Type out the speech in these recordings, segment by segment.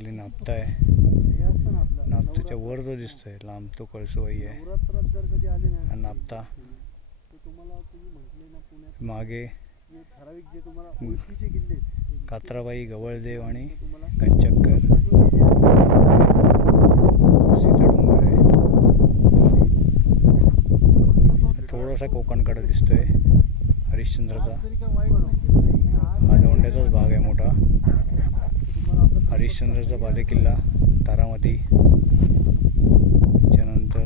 खाली नापता आहे नापताच्या वर जो दिसतोय लांब तो कळसुबाई आहे. नापता. मागे कात्राबाई गवळदेव आणि गंचक्कर डोंगर आहे. थोडासा कोकणकडा दिसतोय हरिश्चंद्राचा. हा दोंड्याचाच भाग आहे मोठा. हरिश्चंद्रचा बालेकिल्ला तारामती त्याच्यानंतर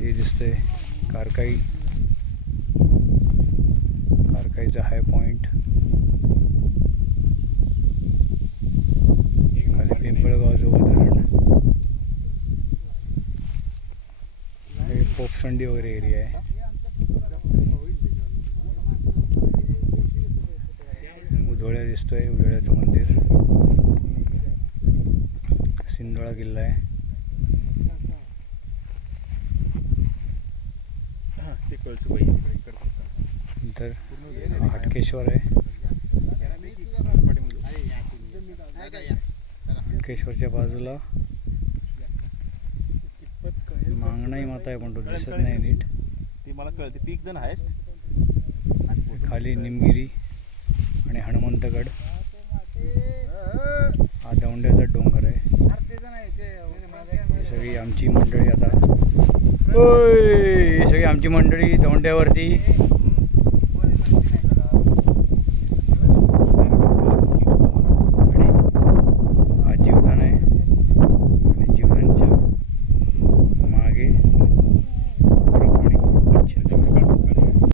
हे दिसतंय कारकाई. कारकाईचा हाय पॉईंट खाली पिंपळगावचं धरण. हे पोपसंडी वगैरे एरिया आहे. उधोळ्या दिसतोय उधोळ्याचं मंदिर. सिंधोळा किल्ला आहे. नंतर हटकेश्वर आहे. हटकेश्वरच्या बाजूला मांगणाई माता आहे पण तो दिसत नाही नीट. ते मला कळते पीक जण आहेस खाली निमगिरी. आणि हनुमंतगड. हा दौंड्याचा डोंगर आहे. सगळी आमची मंडळी आता. ओय सगळी आमची मंडळी दौंड्यावरती.